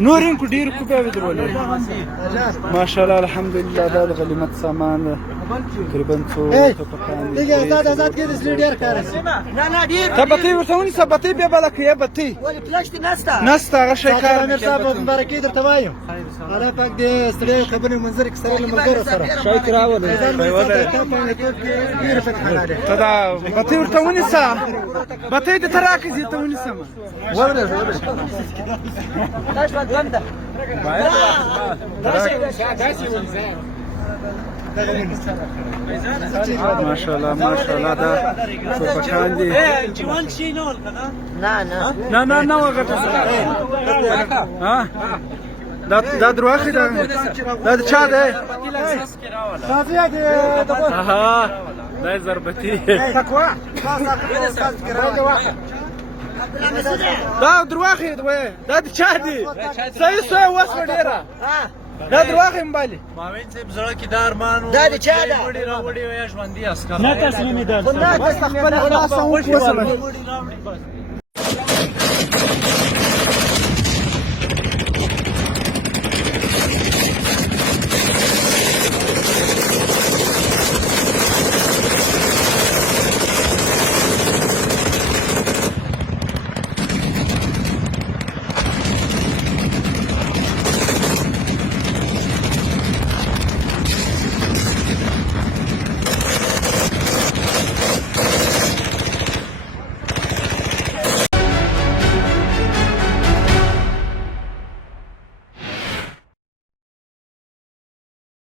نورین کو ډیر کو به ودرولې ماشاءالله الحمدلله دا د غلیمت سامان تقریبا څو پکان دي آزاد کې د ډیر کار شي نه ډیر ته بتی ورته ونی سبتی به بل کې بتی ولې پلاشت نستا هغه شي کار امیر صاحب مبارکي درته وایم الله پاک دې ستړي خبرې منظر کې سره لمرګور سره شای کراوله ته دا بتی ورته ونی سا بتی د تراکې دې ته ونی سم وره گنده ماشاءالله ماشاءالله دا پکان دي جوان شي نه ولکنه نه وګټه ها دا دروخه دا چا ده صافيه ده ها دا ضربتي تقوا دا دروخه دوی دا چا دي صحیح صحیح وسو ډیره دا دروغ هم بالي ماوین صاحب زړه کې دارمان دا د چا ده وړي راوړي وای ژوندۍ اسکر نه تسلیمي ده بس خپل خلاص او وسله